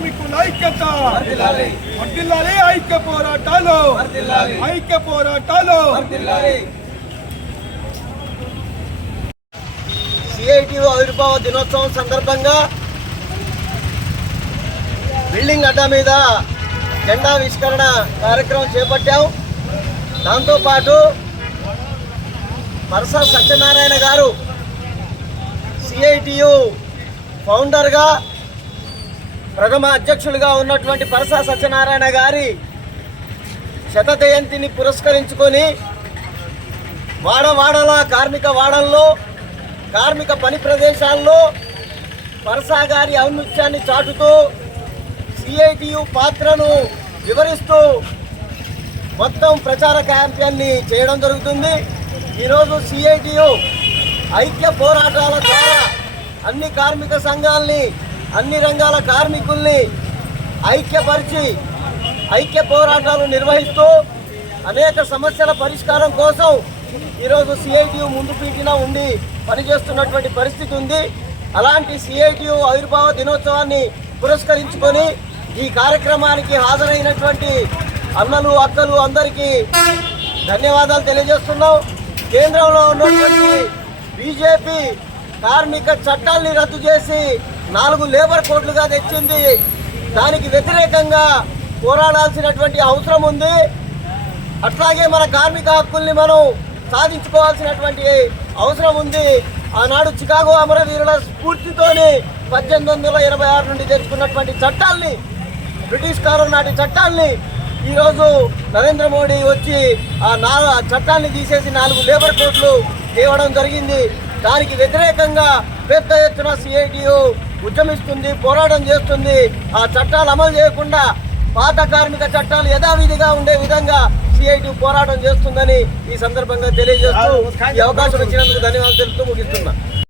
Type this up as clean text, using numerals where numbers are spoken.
కార్మికుల ఐక్యత వర్ధిల్లాలి, ఐక్య పోరాటాలు, ఐక్య పోరాటాలు. సిఐటియు ఆవిర్భావ దినోత్సవం సందర్భంగా బిల్డింగ్ అడ్డా మీద జెండావిష్కరణ కార్యక్రమం చేపట్టాం. దాంతోపాటు పరసా సత్యనారాయణ గారు సిఐటియు ఫౌండర్గా ప్రథమ అధ్యక్షులుగా ఉన్నటువంటి పరసా సత్యనారాయణ గారి శత జయంతిని పురస్కరించుకొని వాడవాడల కార్మిక వాడల్లో, కార్మిక పని ప్రదేశాల్లో పరసా గారి ఔన్నత్యాన్ని చాటుతూ సిఐటియు పాత్రను వివరిస్తూ మొత్తం ప్రచార క్యాంపెయిన్ని చేయడం జరుగుతుంది. ఈరోజు సిఐటియు ఐక్య పోరాటాల ద్వారా అన్ని కార్మిక సంఘాలని, అన్ని రంగాల కార్మికుల్ని ఐక్యపరిచి ఐక్య పోరాటాలు నిర్వహిస్తూ అనేక సమస్యల పరిష్కారం కోసం ఈరోజు సిఐటియు ముందు పీటిన ఉండి పనిచేస్తున్నటువంటి పరిస్థితి ఉంది. అలాంటి సిఐటియు ఆవిర్భావ దినోత్సవాన్ని పురస్కరించుకొని ఈ కార్యక్రమానికి హాజరైనటువంటి అన్నలు, అక్కలు అందరికీ ధన్యవాదాలు తెలియజేస్తున్నాం. కేంద్రంలో ఉన్నటువంటి బీజేపీ కార్మిక చట్టాల్ని రద్దు చేసి 4 లేబర్ కోడ్లుగా తెచ్చింది. దానికి వ్యతిరేకంగా పోరాడాల్సినటువంటి అవసరం ఉంది. అట్లాగే మన కార్మిక హక్కుల్ని మనం సాధించుకోవాల్సినటువంటి అవసరం ఉంది. ఆనాడు చికాగో అమరవీరుల స్ఫూర్తితోని 1886 నుండి తెచ్చుకున్నటువంటి చట్టాల్ని, బ్రిటిష్ కాలం నాటి చట్టాల్ని ఈరోజు నరేంద్ర మోడీ వచ్చి ఆ చట్టాన్ని తీసేసి 4 లేబర్ కోడ్లు తేవడం జరిగింది. దానికి వ్యతిరేకంగా పెద్ద ఎత్తున సిఐటియు ఉద్యమిస్తుంది, పోరాటం చేస్తుంది. ఆ చట్టాలు అమలు చేయకుండా పాత కార్మిక చట్టాలు యథావిధిగా ఉండే విధంగా సిఐటియు పోరాటం చేస్తుందని ఈ సందర్భంగా తెలియజేస్తూ ఈ అవకాశం ఇచ్చినందుకు ధన్యవాదాలు తెలుపుతూ ముగిస్తున్నా.